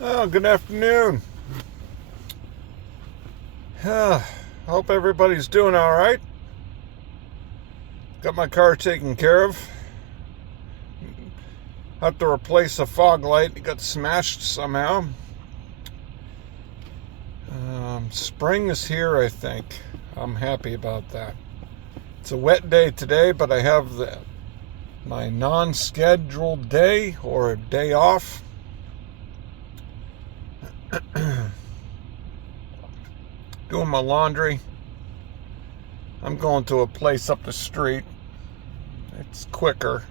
Oh, good afternoon. Hope everybody's doing all right. Got my car taken care of. Had to replace a fog light. It got smashed somehow. Spring is here, I think. I'm happy about that. It's a wet day today, but I have my non-scheduled day or a day off. Doing my laundry. I'm going to a place up the street. It's quicker.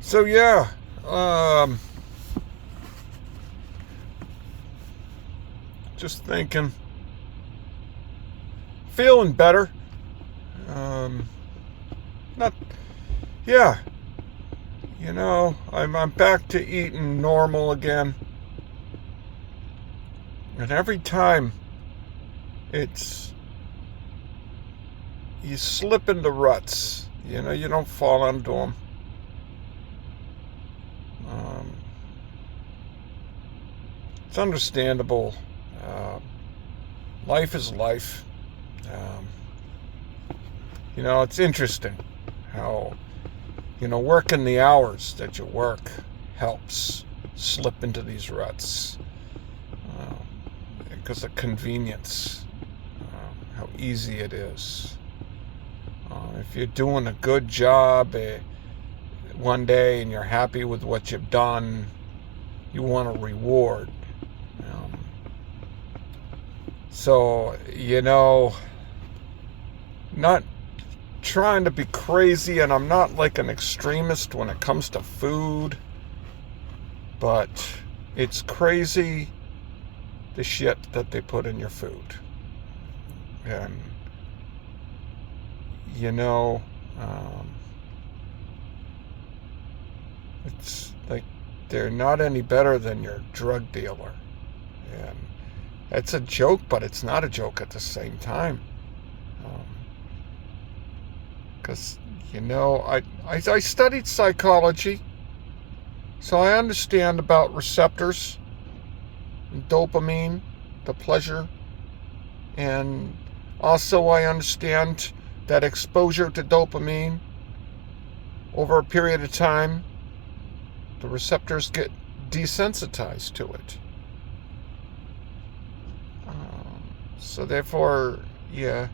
So yeah, just thinking, feeling better. Not, yeah, I'm back to eating normal again, and every time it's you slip into ruts. You don't fall into them. It's understandable. Life is life. It's interesting how, working the hours that you work helps slip into these ruts because of convenience, how easy it is. If you're doing a good job one day and you're happy with what you've done, you want a reward. So, not trying to be crazy, and I'm not like an extremist when it comes to food, but it's crazy the shit that they put in your food. And, it's like they're not any better than your drug dealer. And it's a joke, but it's not a joke at the same time. Because, I studied psychology, so I understand about receptors, and dopamine, the pleasure, and also I understand that exposure to dopamine over a period of time, the receptors get desensitized to it. So therefore, yeah,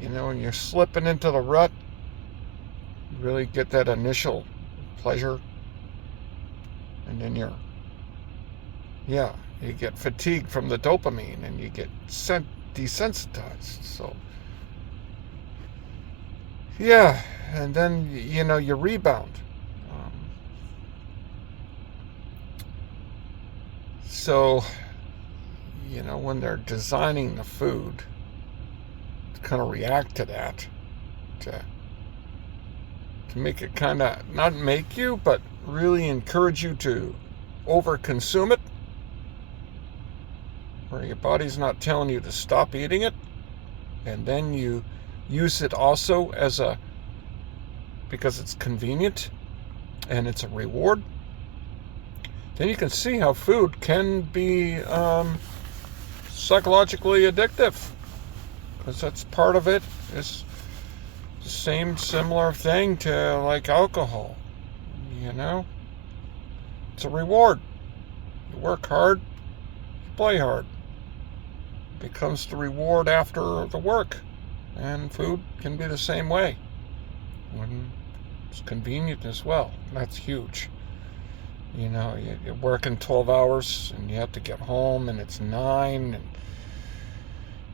when you're slipping into the rut, you really get that initial pleasure, and then you get fatigued from the dopamine, and you get desensitized. So, yeah, and then, you rebound. So, when they're designing the food, to kind of react to that, to make it kind of not make you, but really encourage you to overconsume it, where your body's not telling you to stop eating it, and then you use it also because it's convenient and it's a reward. Then you can see how food can be psychologically addictive, because that's part of it. It's the same similar thing to like alcohol. It's a reward. You work hard, you play hard. It becomes the reward after the work. And food can be the same way, when it's convenient as well. That's huge. You're working 12 hours and you have to get home and it's 9, and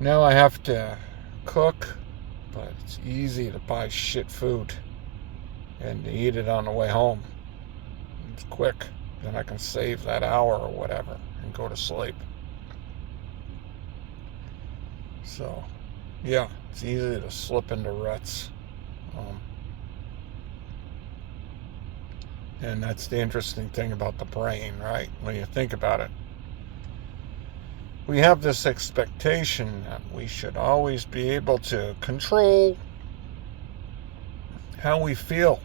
now I have to cook, but it's easy to buy shit food and to eat it on the way home. It's quick. Then I can save that hour or whatever and go to sleep. So, yeah, it's easy to slip into ruts. And that's the interesting thing about the brain, right? When you think about it. We have this expectation that we should always be able to control how we feel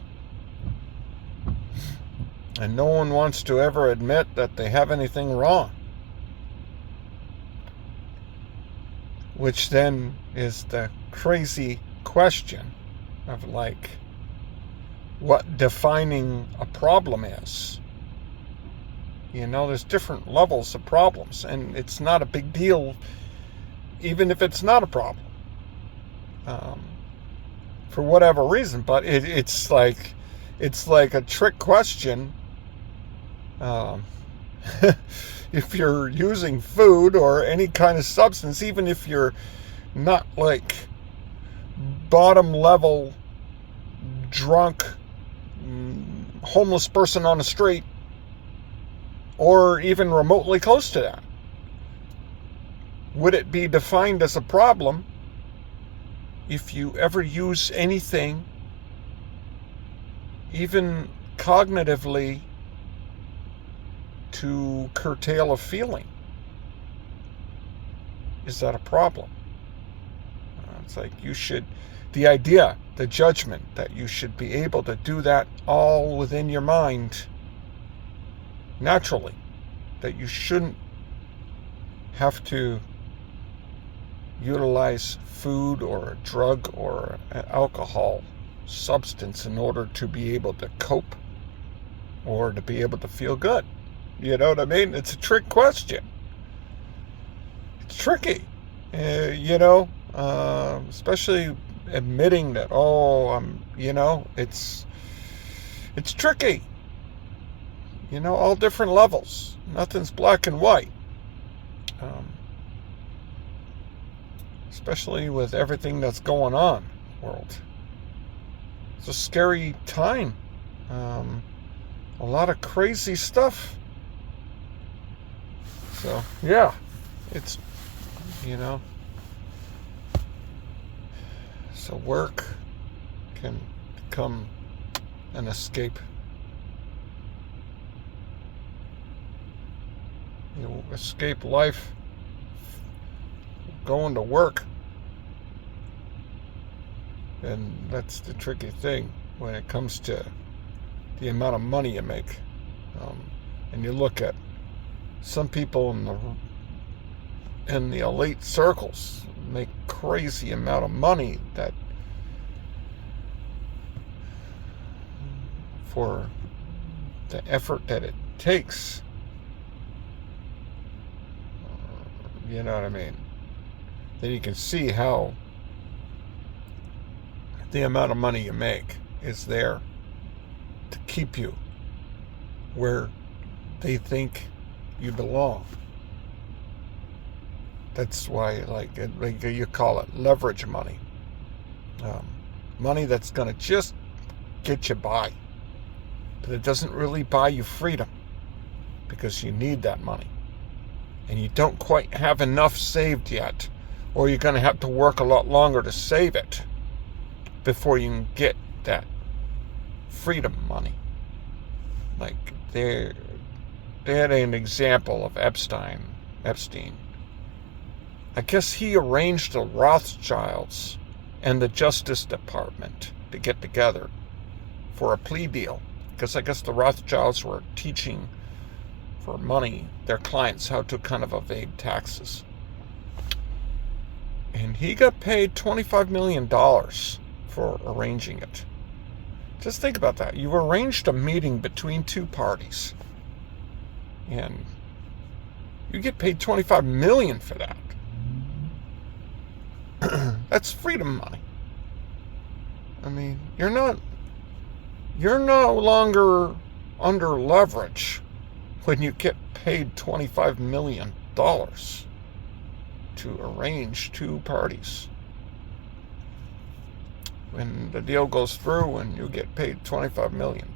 And no one wants to ever admit that they have anything wrong. Which then is the crazy question of like what defining a problem is. You know, there's different levels of problems, and it's not a big deal even if it's not a problem. For whatever reason, but it's like a trick question. If you're using food or any kind of substance, even if you're not like bottom level drunk homeless person on the street, or even remotely close to that, would it be defined as a problem if you ever use anything, even cognitively, to curtail a feeling? Is that a problem? It's like the idea, the judgment that you should be able to do that all within your mind naturally, that you shouldn't have to utilize food or a drug or an alcohol substance in order to be able to cope or to be able to feel good. You know what I mean? It's a trick question. It's tricky, especially admitting that, it's tricky. All different levels. Nothing's black and white. Especially with everything that's going on in the world. It's a scary time. A lot of crazy stuff. So, yeah, it's, so work can become an escape. You escape life going to work. And that's the tricky thing when it comes to the amount of money you make. And you look at some people in the elite circles make crazy amount of money that for the effort that it takes. You know what I mean? Then you can see how the amount of money you make is there to keep you where they think you belong. That's why, like you call it leverage money. Money that's going to just get you by. But it doesn't really buy you freedom because you need that money. And you don't quite have enough saved yet, or you're going to have to work a lot longer to save it before you can get that freedom money. Like they had an example of Epstein. I guess he arranged the Rothschilds and the Justice Department to get together for a plea deal. Because I guess the Rothschilds were teaching for money their clients how to kind of evade taxes. And he got paid $25 million for arranging it. Just think about that. You arranged a meeting between two parties. And you get paid $25 million for that. That's freedom money. I mean, you're no longer under leverage when you get paid $25 million to arrange two parties. When the deal goes through and you get paid $25 million,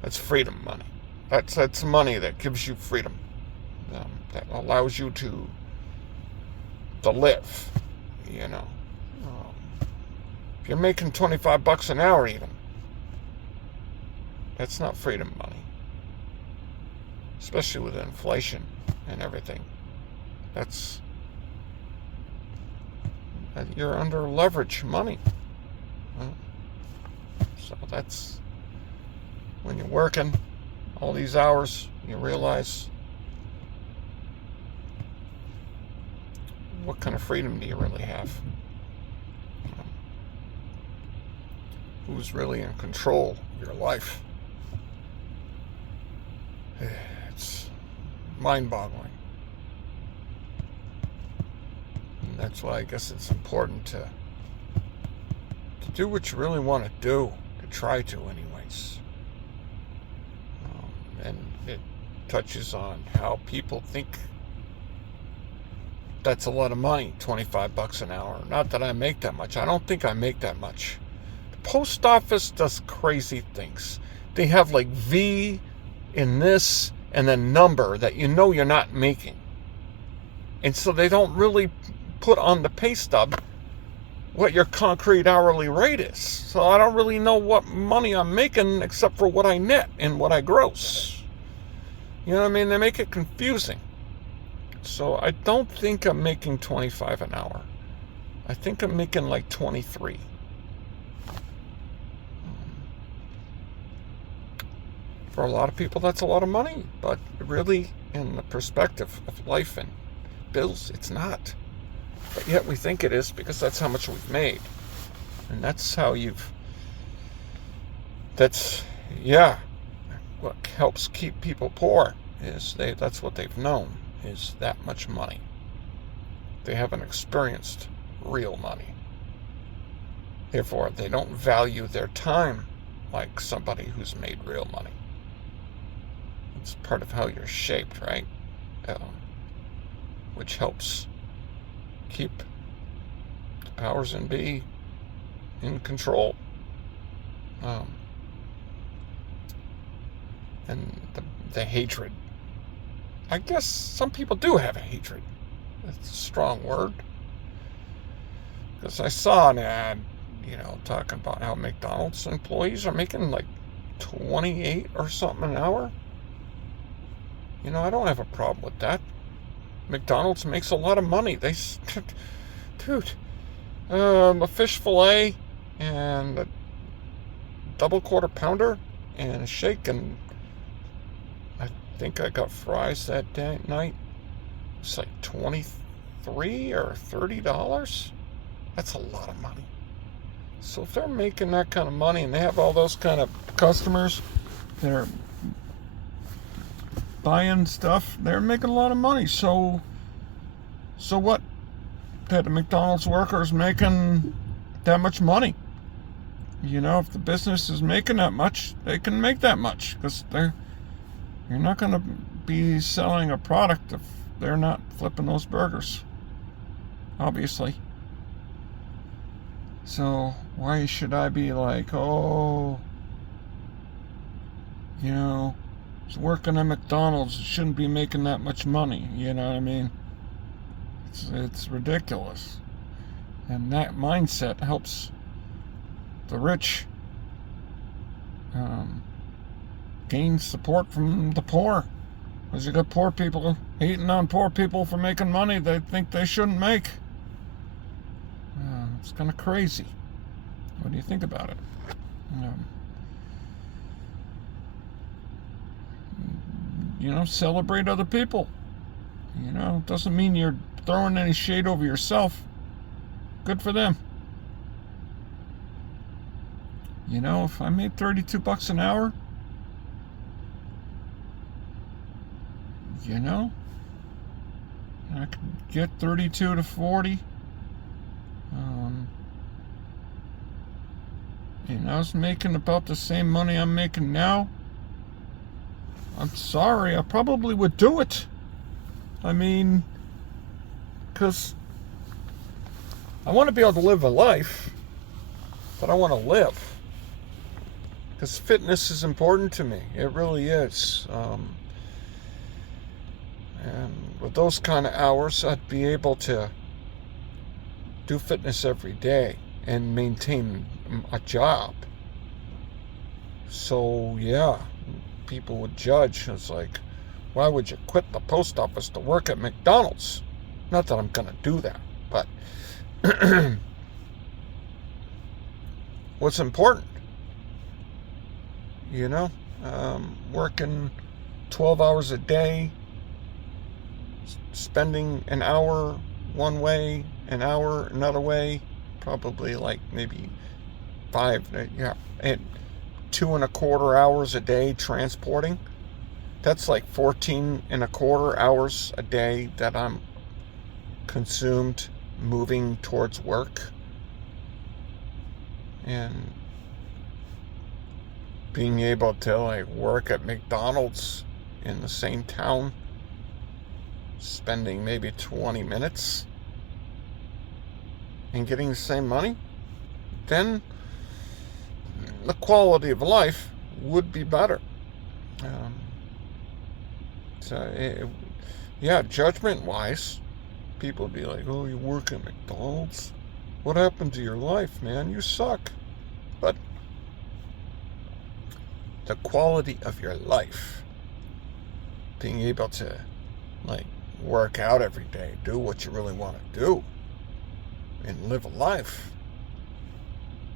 that's freedom money. That's money that gives you freedom, that allows you to live. If you're making $25 an hour even, that's not freedom money. Especially with inflation and everything. You're under leverage money. So when you're working all these hours, you realize, what kind of freedom do you really have? Who's really in control of your life? It's mind-boggling. And that's why I guess it's important to do what you really want to do, to try to anyways. And it touches on how people think that's a lot of money, $25 an hour. Not that I make that much. I don't think I make that much. The post office does crazy things. They have like V in this and then number that you know you're not making. And so they don't really put on the pay stub what your concrete hourly rate is. So I don't really know what money I'm making except for what I net and what I gross. You know what I mean? They make it confusing. So I don't think I'm making $25 an hour. I think I'm making like $23. For a lot of people, that's a lot of money. But really, in the perspective of life and bills, it's not. But yet we think it is because that's how much we've made. And that's how what helps keep people poor is that's what they've known, is that much money. They haven't experienced real money. Therefore, they don't value their time like somebody who's made real money. It's part of how you're shaped, right? Which helps keep the powers that be in control. And the hatred. I guess some people do have a hatred. That's a strong word. Because I saw an ad, talking about how McDonald's employees are making like 28 or something an hour. I don't have a problem with that. McDonald's makes a lot of money. Dude, a fish fillet and a double quarter pounder and a shake, and I think I got fries that night. It's like $23 or $30. That's a lot of money. So if they're making that kind of money and they have all those kind of customers that are buying stuff, they're making a lot of money. So what? That the McDonald's worker is making that much money. If the business is making that much, they can make that much, because you're not going to be selling a product if they're not flipping those burgers, obviously. So why should I be like, it's working at McDonald's, it shouldn't be making that much money? You know what I mean? It's ridiculous. And that mindset helps the rich gain support from the poor. Because you got poor people hating on poor people for making money they think they shouldn't make. It's kind of crazy. What do you think about it? Celebrate other people. Doesn't mean you're throwing any shade over yourself. Good for them. If I made $32 an hour, I could get 32 to 40. I was making about the same money I'm making now. I'm sorry, I probably would do it. Because I want to be able to live a life, but I want to live. Because fitness is important to me. It really is. And with those kind of hours, I'd be able to do fitness every day and maintain a job. So, yeah, people would judge. It's like, why would you quit the post office to work at McDonald's? Not that I'm going to do that, but what's important? working 12 hours a day, spending an hour one way, an hour another way, probably like maybe 2.25 hours a day transporting. That's like 14.25 hours a day that I'm consumed moving towards work. And being able to like work at McDonald's in the same town, spending maybe 20 minutes and getting the same money, then the quality of life would be better. Judgment-wise, people would be like, oh, you work at McDonald's? What happened to your life, man? You suck. But the quality of your life, being able to, like, work out every day, do what you really want to do, and live a life,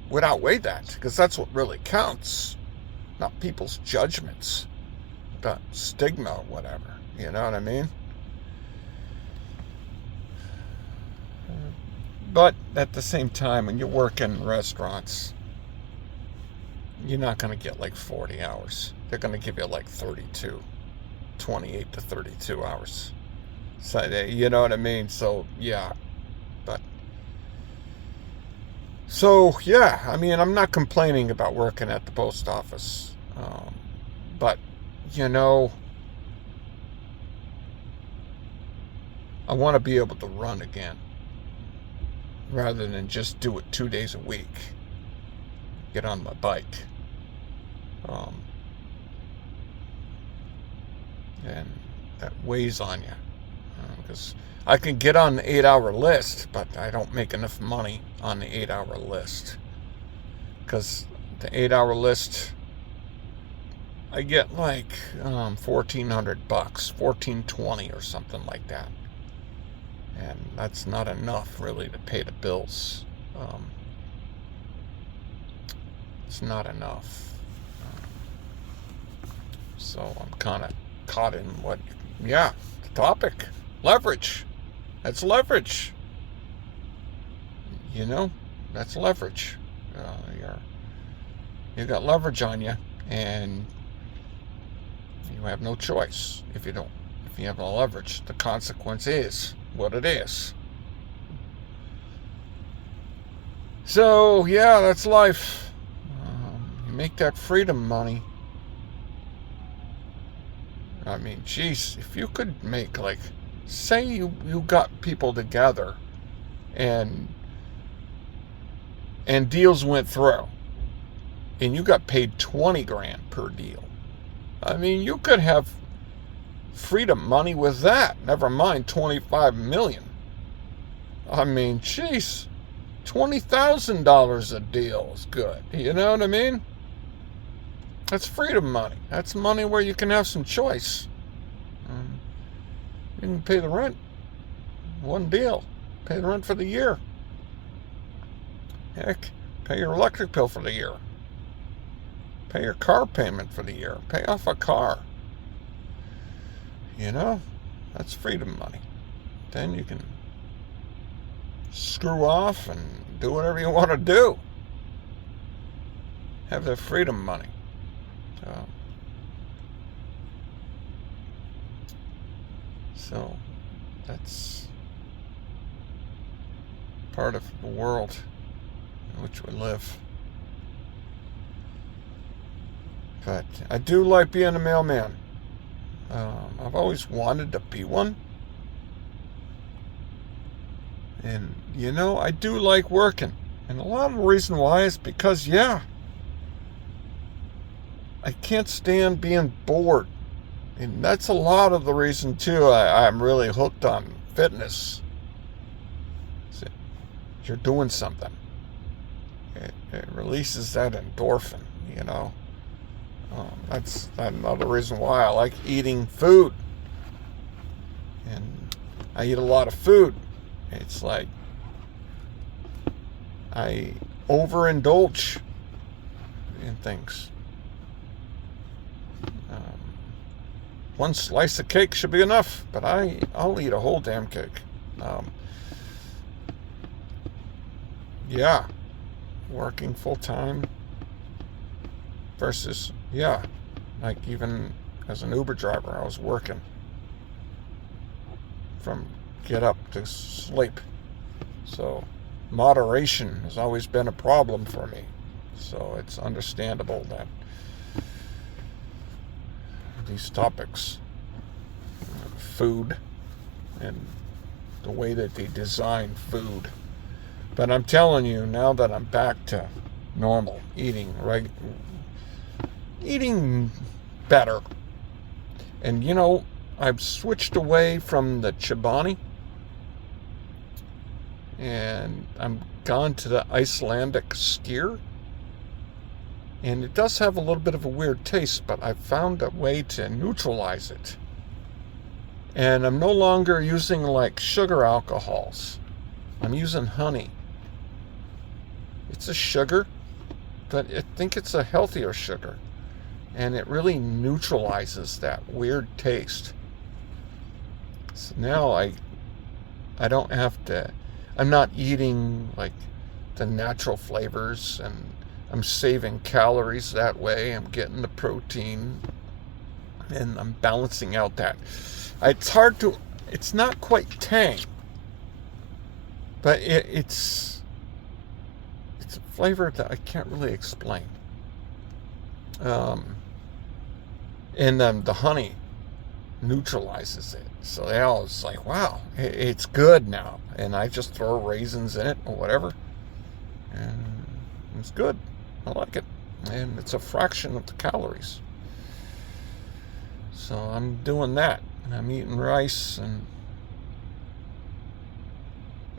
would outweigh that, because that's what really counts, not people's judgments about stigma or whatever. You know what I mean? But at the same time, when you work in restaurants, you're not going to get like 40 hours. They're going to give you like 28 to 32 hours. So, you know what I mean? So, yeah. I mean, I'm not complaining about working at the post office. But, I want to be able to run again, rather than just do it 2 days a week. Get on my bike. And that weighs on you. Because I can get on the 8-hour list, but I don't make enough money on the 8-hour list. Because the 8-hour list, I get like $1,400, $1,420 or something like that. And that's not enough really to pay the bills. It's not enough. So I'm kind of caught in the topic. Leverage. That's leverage. That's leverage. You got leverage on you, and you have no choice if you have no leverage. The consequence is what it is. So, that's life. You make that freedom money. I mean, geez, if you could make, like, say you got people together and deals went through and you got paid $20,000 per deal. I mean, you could have freedom money with that. Never mind 25 million. I mean, jeez, $20,000 a deal is good. You know what I mean? That's freedom money. That's money where you can have some choice. You can pay the rent. One deal. Pay the rent for the year. Heck, pay your electric bill for the year. Pay your car payment for the year. Pay off a car. That's freedom money. Then you can screw off and do whatever you want to do. Have that freedom money. So that's part of the world in which we live. But I do like being a mailman. I've always wanted to be one. And, I do like working. And a lot of the reason why is because, I can't stand being bored. And that's a lot of the reason, too, I'm really hooked on fitness. You're doing something. It releases that endorphin, That's another reason why I like eating food. And I eat a lot of food. It's like I overindulge in things. one slice of cake should be enough, but I'll eat a whole damn cake. Yeah, working full time versus, yeah, like even as an Uber driver, I was working from get up to sleep. So moderation has always been a problem for me. So it's understandable that these topics, food and the way that they design food. But I'm telling you, now that I'm back to normal, eating better. And you know, I've switched away from the Chobani, and I'm gone to the Icelandic skyr. And it does have a little bit of a weird taste, but I've found a way to neutralize it. And I'm no longer using like sugar alcohols. I'm using honey. It's a sugar, but I think it's a healthier sugar. And it really neutralizes that weird taste. So now I don't have to, I'm not eating like the natural flavors, and I'm saving calories that way. I'm getting the protein, and I'm balancing out that. It's not quite tang, but it's a flavor that I can't really explain. And then the honey neutralizes it. So they all was like, wow, it's good now. And I just throw raisins in it or whatever. And it's good. I like it. And it's a fraction of the calories. So I'm doing that. And I'm eating rice,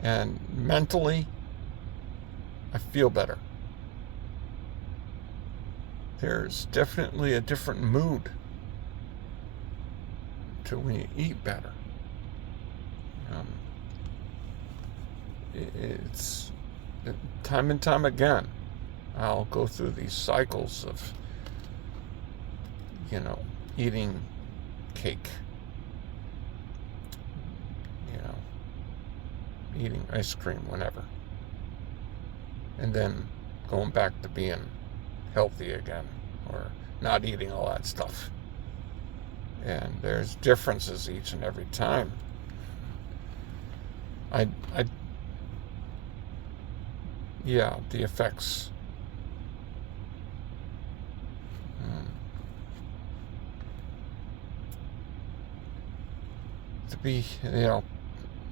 and mentally I feel better. There's definitely a different mood to when you eat better. It's time and time again, I'll go through these cycles of, eating cake, eating ice cream whenever, and then going back to being healthy again, or not eating all that stuff. And there's differences each and every time. The effects.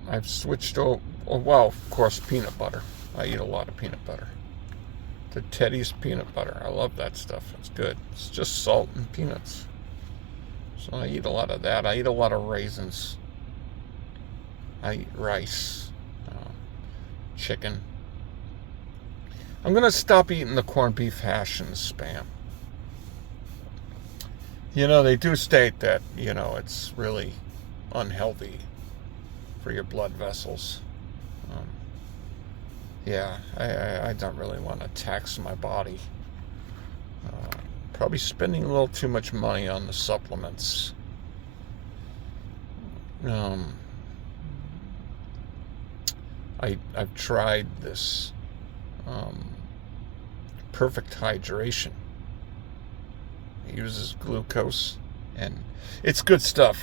I've switched over. Well, of course, peanut butter. I eat a lot of peanut butter. The Teddy's peanut butter. I love that stuff. It's good. It's just salt and peanuts. So I eat a lot of that. I eat a lot of raisins. I eat rice, chicken. I'm going to stop eating the corned beef hash and the Spam. They do state that, it's really unhealthy for your blood vessels. I don't really want to tax my body. Probably spending a little too much money on the supplements. I've tried this perfect hydration. It uses glucose, and it's good stuff.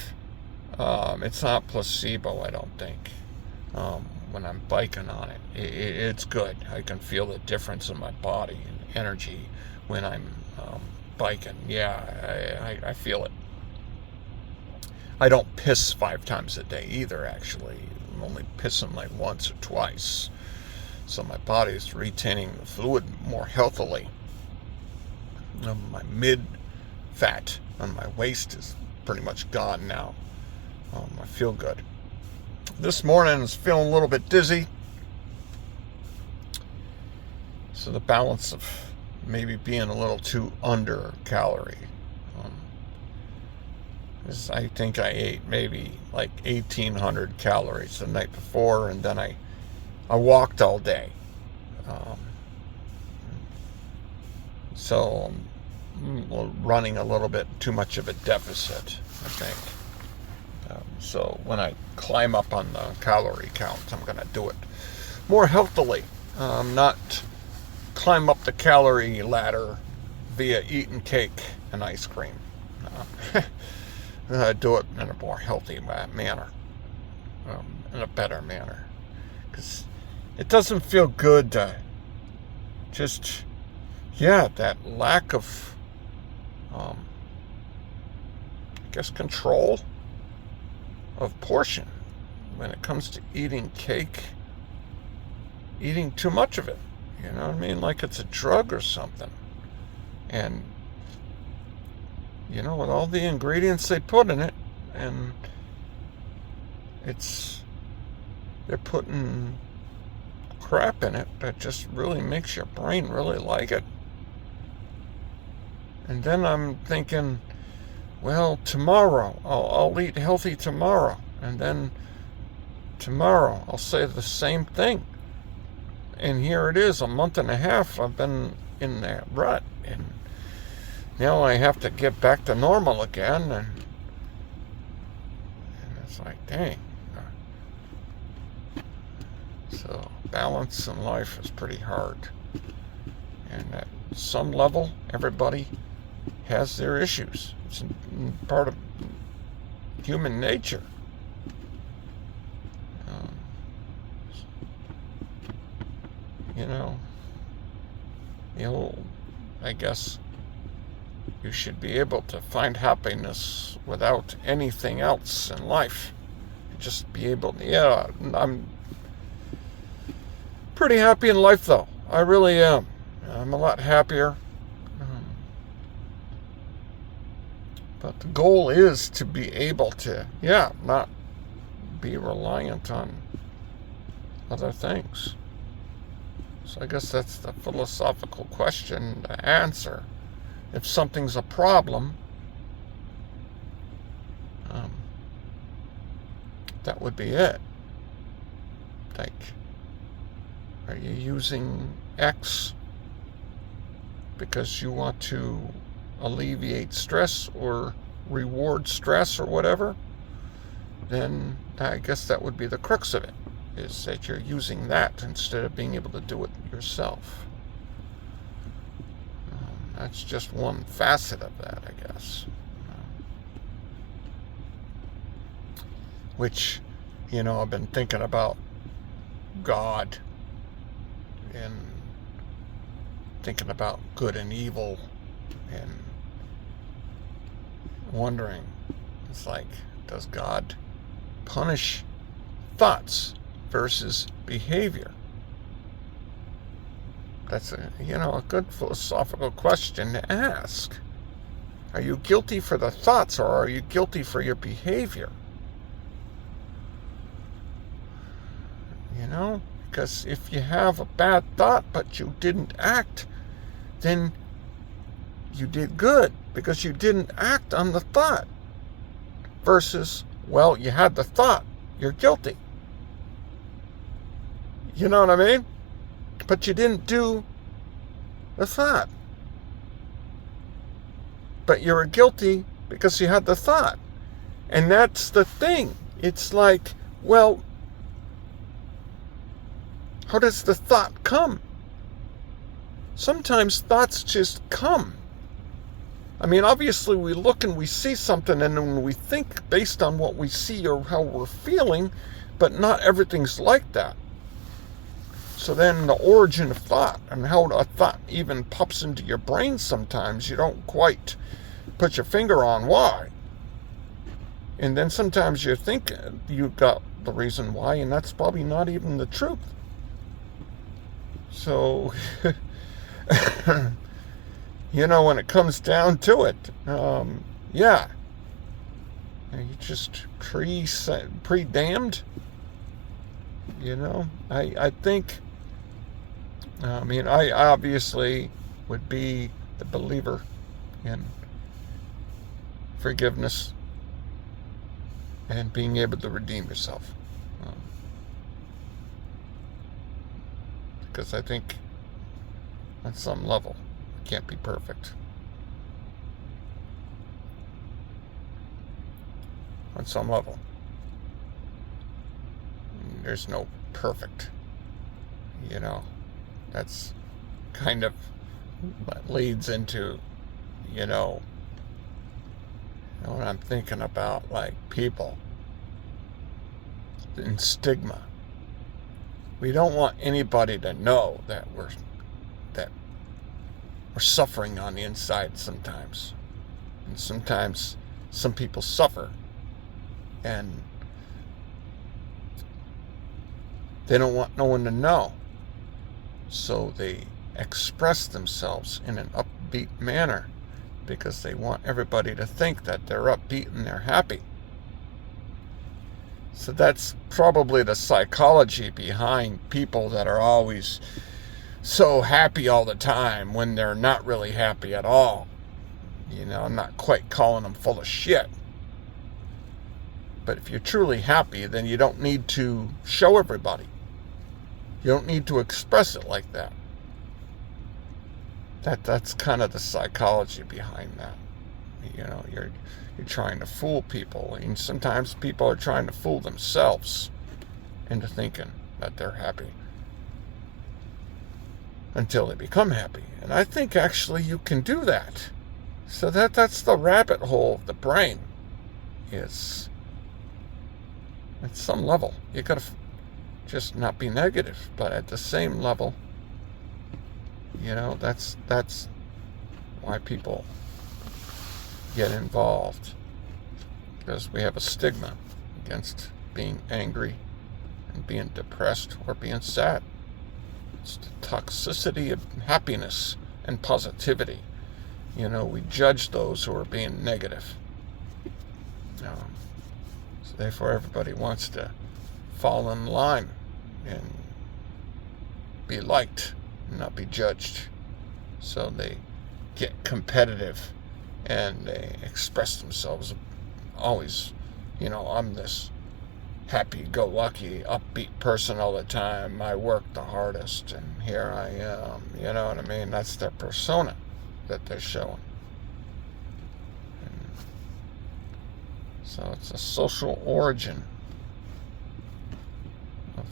It's not placebo, I don't think. When I'm biking on it, it's good. I can feel the difference in my body and energy when I'm biking. Yeah, I feel it. I don't piss 5 times a day either, actually. I'm only pissing like once or twice. So my body is retaining the fluid more healthily. My mid-fat on my waist is pretty much gone now. I feel good. This morning I was feeling a little bit dizzy. So the balance of maybe being a little too under calorie. I think I ate maybe like 1,800 calories the night before, and then I walked all day. So running a little bit too much of a deficit, I think. So when I climb up on the calorie count, I'm going to do it more healthily, not climb up the calorie ladder via eating cake and ice cream. Do it in a more healthy manner, in a better manner. Because it doesn't feel good to just, that lack of, I guess, control of portion when it comes to eating cake, eating too much of it. You know what I mean? Like it's a drug or something. And, with all the ingredients they put in it, and they're putting crap in it that just really makes your brain really like it. And then I'm thinking, well, tomorrow, I'll eat healthy tomorrow. And then tomorrow, I'll say the same thing. And here it is, a month and a half, I've been in that rut. And now I have to get back to normal again. And it's like, dang. So balance in life is pretty hard. And at some level, everybody has their issues. It's part of human nature. I guess you should be able to find happiness without anything else in life. Just be able to, I'm pretty happy in life though. I really am. I'm a lot happier. But the goal is to be able to, not be reliant on other things. So I guess that's the philosophical question to answer. If something's a problem, that would be it. Like, are you using X because you want to alleviate stress or reward stress or whatever? Then I guess that would be the crux of it, is that you're using that instead of being able to do it yourself. That's just one facet of that, I guess. Which, I've been thinking about God and thinking about good and evil and wondering, it's like, does God punish thoughts versus behavior? That's a good philosophical question to ask. Are you guilty for the thoughts, or are you guilty for your behavior? Because if you have a bad thought but you didn't act, then you did good because you didn't act on the thought. Versus, well, you had the thought, you're guilty. You know what I mean? But you didn't do the thought. But you were guilty because you had the thought. And that's the thing. It's like, well, how does the thought come? Sometimes thoughts just come. I mean, obviously we look and we see something and then we think based on what we see or how we're feeling, but not everything's like that. So then the origin of thought and how a thought even pops into your brain sometimes, you don't quite put your finger on why. And then sometimes you think you got the reason why, and that's probably not even the truth. So, when it comes down to it, you just pre-damned. I think, I obviously would be the believer in forgiveness and being able to redeem yourself. Because I think on some level, it can't be perfect. on some level. There's no perfect, you know. That's kind of what leads into, you know, when I'm thinking about like people and stigma. We don't want anybody to know that we're suffering on the inside sometimes. And sometimes some people suffer and they don't want no one to know. So they express themselves in an upbeat manner because they want everybody to think that they're upbeat and they're happy. So that's probably the psychology behind people that are always so happy all the time when they're not really happy at all. You know, I'm not quite calling them full of shit. But if you're truly happy, then you don't need to show everybody. You don't need to express it like that. That's kind of the psychology behind that. You know, you're trying to fool people, and sometimes people are trying to fool themselves into thinking that they're happy until they become happy. And I think actually you can do that. So that's the rabbit hole of the brain. Is at some level you gotta just not be negative, but at the same level, you know, that's why people get involved, because we have a stigma against being angry and being depressed or being sad. It's the toxicity of happiness and positivity. You know, we judge those who are being negative. So therefore everybody wants to fall in line and be liked and not be judged. So they get competitive and they express themselves always, you know, I'm this happy-go-lucky, upbeat person all the time. I work the hardest and here I am. You know what I mean? That's their persona that they're showing. And so it's a social origin of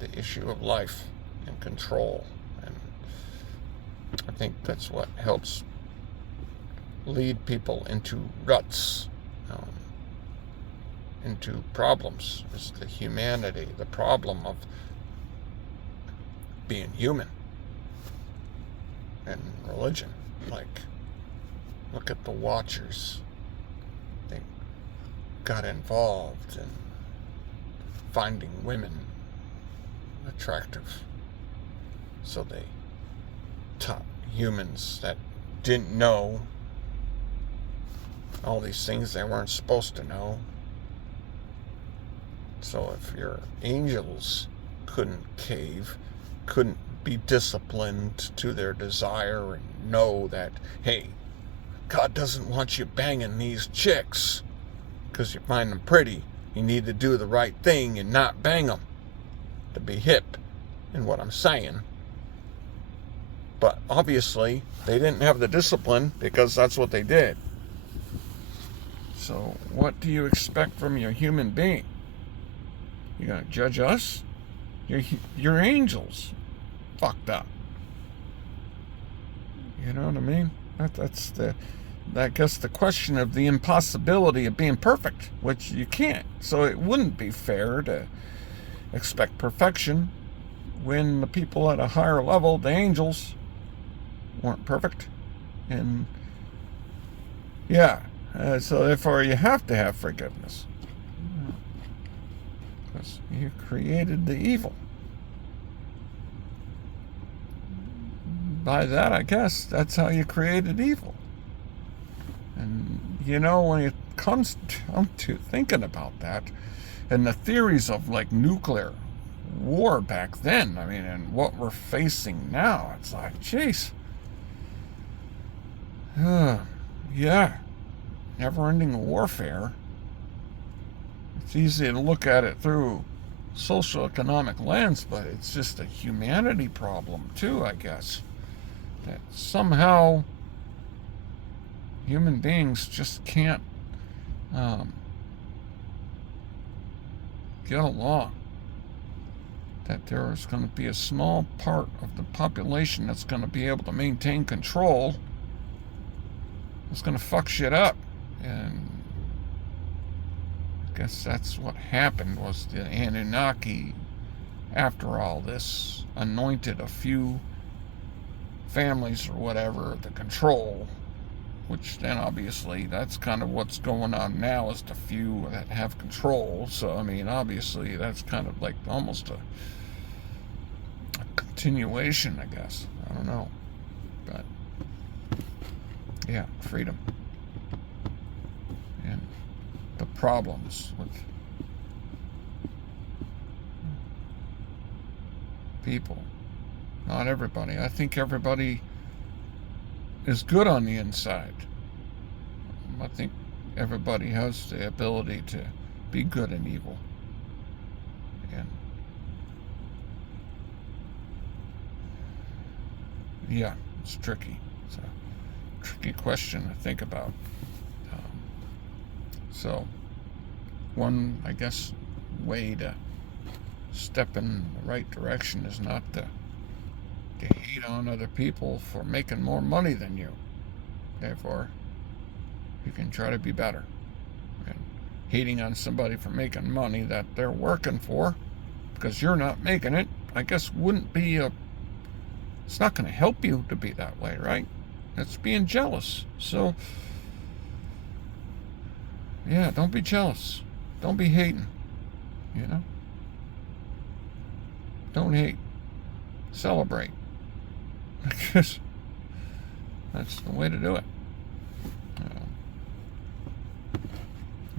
the issue of life and control. And I think that's what helps lead people into ruts, into problems, is the humanity, the problem of being human. And religion, like, look at the Watchers. They got involved in finding women attractive. So they taught humans that didn't know all these things they weren't supposed to know. So if your angels couldn't cave, couldn't be disciplined to their desire and know that, hey, God doesn't want you banging these chicks because you find them pretty. You need to do the right thing and not bang them to be hip in what I'm saying. But obviously, they didn't have the discipline because that's what they did. So what do you expect from your human being? You gonna judge us? You're angels. Fucked up. You know what I mean? That's I guess the question of the impossibility of being perfect, which you can't. So it wouldn't be fair to expect perfection when the people at a higher level, the angels, weren't perfect. And yeah, so therefore you have to have forgiveness. Because you created the evil. By that, I guess, that's how you created evil. And, you know, when it comes down to thinking about that, and the theories of, like, nuclear war back then, I mean, and what we're facing now, it's like, jeez. Yeah, never-ending warfare. It's easy to look at it through socioeconomic lens, but it's just a humanity problem too, I guess. That somehow human beings just can't get along. That there is going to be a small part of the population that's going to be able to maintain control. It's going to fuck shit up. And I guess that's what happened, was the Anunnaki, after all this, anointed a few families or whatever to control, which then obviously that's kind of what's going on now, is the few that have control. So I mean, obviously that's kind of like almost a continuation, I guess. I don't know, but yeah, freedom and the problems with people. Not everybody. I think everybody is good on the inside. I think everybody has the ability to be good and evil. And yeah, it's tricky. It's a tricky question to think about. So one, I guess, way to step in the right direction is not to hate on other people for making more money than you. Therefore, you can try to be better. And hating on somebody for making money that they're working for because you're not making it, I guess wouldn't be it's not going to help you to be that way, right? That's being jealous. So, yeah, don't be jealous. Don't be hating, you know? Don't hate. Celebrate. I guess that's the way to do it.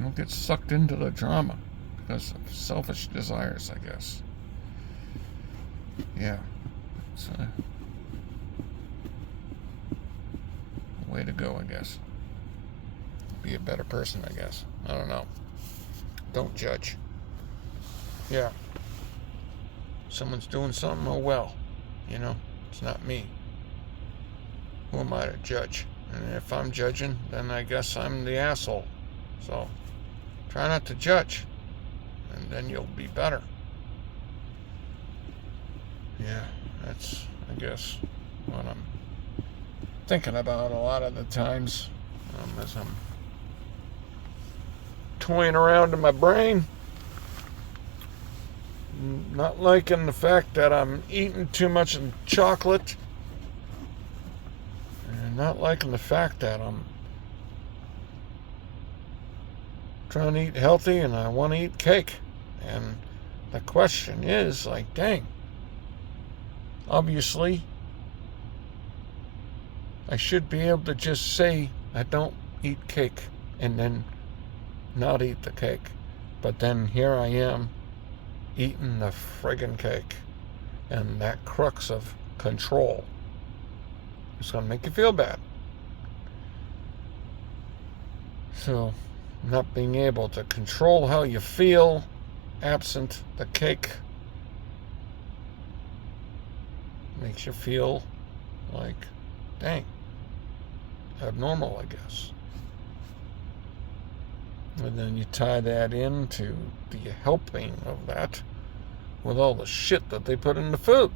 Don't get sucked into the drama because of selfish desires, I guess. Yeah. It's a way to go, I guess. Be a better person, I guess. I don't know. Don't judge. Yeah. Someone's doing something, oh well. You know, it's not me. Who am I to judge? And if I'm judging, then I guess I'm the asshole. So, try not to judge, and then you'll be better. Yeah, that's, I guess, what I'm thinking about a lot of the times as I'm toying around in my brain. Not liking the fact that I'm eating too much chocolate, and not liking the fact that I'm trying to eat healthy and I want to eat cake. And the question is, like, dang, obviously I should be able to just say I don't eat cake and then not eat the cake. But then here I am eating the friggin' cake. And that crux of control is going to make you feel bad. So, not being able to control how you feel absent the cake makes you feel like, dang, abnormal, I guess. And then you tie that into the helping of that with all the shit that they put in the food,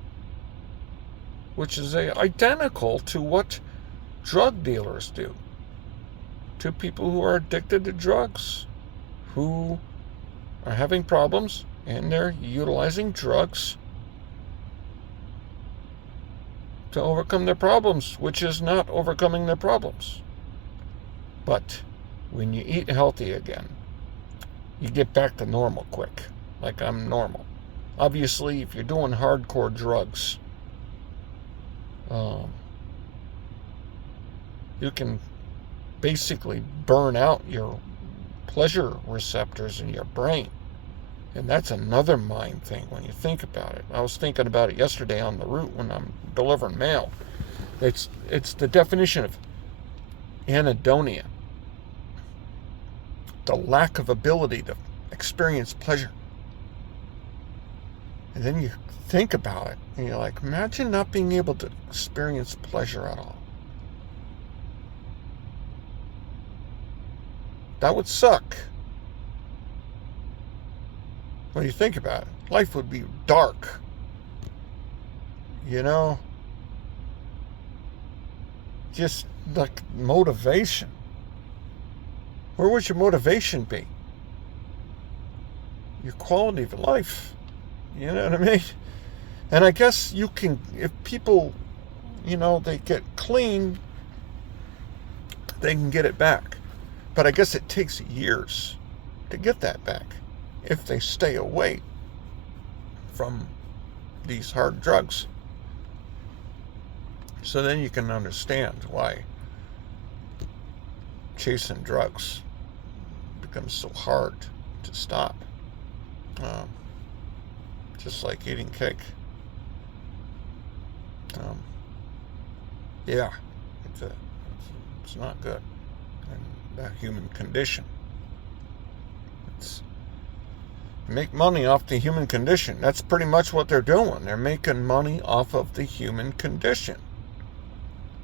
which is identical to what drug dealers do to people who are addicted to drugs, who are having problems, and they're utilizing drugs to overcome their problems, which is not overcoming their problems. But when you eat healthy again, you get back to normal quick, like I'm normal. Obviously, if you're doing hardcore drugs, you can basically burn out your pleasure receptors in your brain. And that's another mind thing when you think about it. I was thinking about it yesterday on the route when I'm delivering mail. It's the definition of anhedonia. The lack of ability to experience pleasure. And then you think about it, and you're like, imagine not being able to experience pleasure at all. That would suck. when you think about it, life would be dark. You know, just like motivation. Where would your motivation be? Your quality of life. You know what I mean? And I guess you can, if people, they get clean, they can get it back. But I guess it takes years to get that back if they stay away from these hard drugs. So then you can understand why chasing drugs becomes so hard to stop. Just like eating cake. Yeah, it's not good. And the human condition. It's make money off the human condition. That's pretty much what they're doing. They're making money off of the human condition.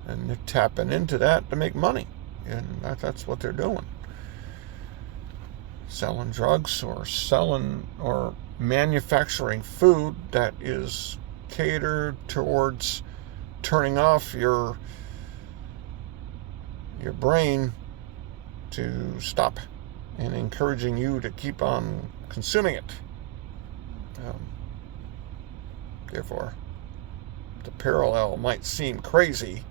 And they're tapping into that to make money. And that's what they're doing. Selling drugs or manufacturing food that is catered towards turning off your brain to stop and encouraging you to keep on consuming it. Therefore, the parallel might seem crazy,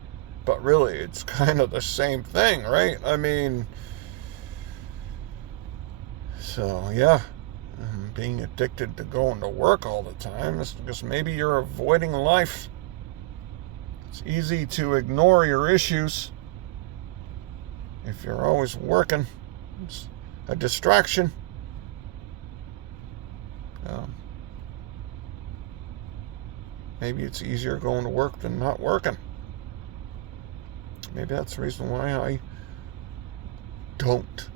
but really it's kind of the same thing, right? I mean, so yeah, being addicted to going to work all the time is because maybe you're avoiding life. It's easy to ignore your issues if you're always working. It's a distraction. Maybe it's easier going to work than not working. Maybe that's the reason why I don't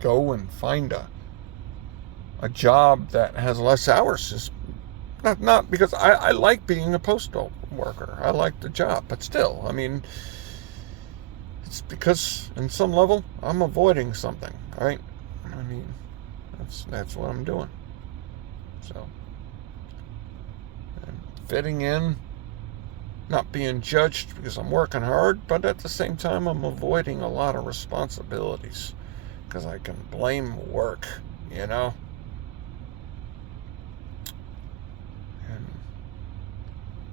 go and find a job that has less hours. Is not because I like being a postal worker. I like the job, but still, I mean, it's because in some level I'm avoiding something, right? I mean, that's what I'm doing. So, and fitting in, not being judged because I'm working hard, but at the same time I'm avoiding a lot of responsibilities because I can blame work, And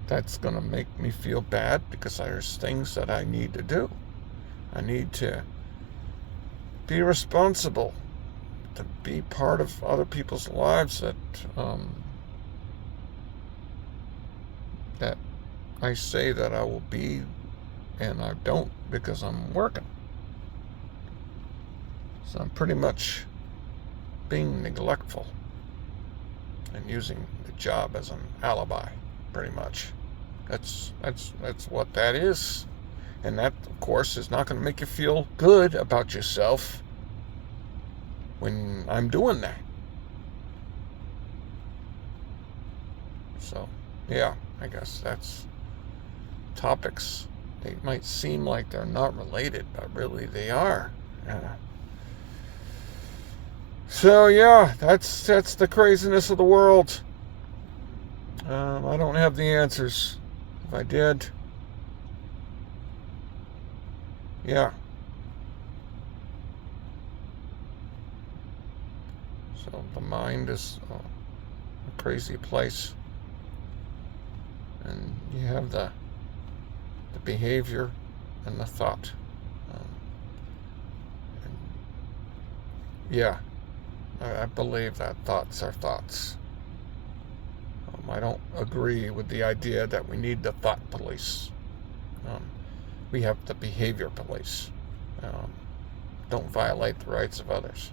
that's going to make me feel bad because there's things that I need to do. I need to be responsible, to be part of other people's lives that I say that I will be, and I don't because I'm working. So I'm pretty much being neglectful and using the job as an alibi, pretty much. That's what that is. And that, of course, is not going to make you feel good about yourself when I'm doing that. So, yeah, I guess that's topics. They might seem like they're not related, but really they are. So, yeah, that's the craziness of the world. I don't have the answers. If I did, yeah. So the mind is a crazy place, and you have the behavior and the thought. And yeah, I believe that thoughts are thoughts. I don't agree with the idea that we need the thought police. We have the behavior police. Don't violate the rights of others.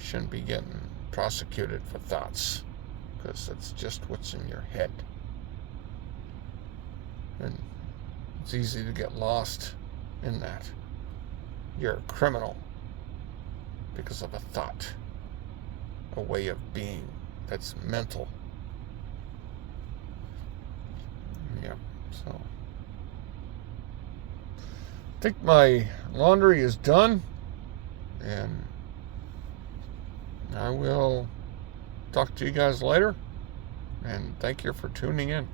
Shouldn't be getting prosecuted for thoughts because that's just what's in your head. And it's easy to get lost in that. You're a criminal because of a thought, a way of being that's mental. Yeah, so I think my laundry is done, and I will talk to you guys later, and thank you for tuning in.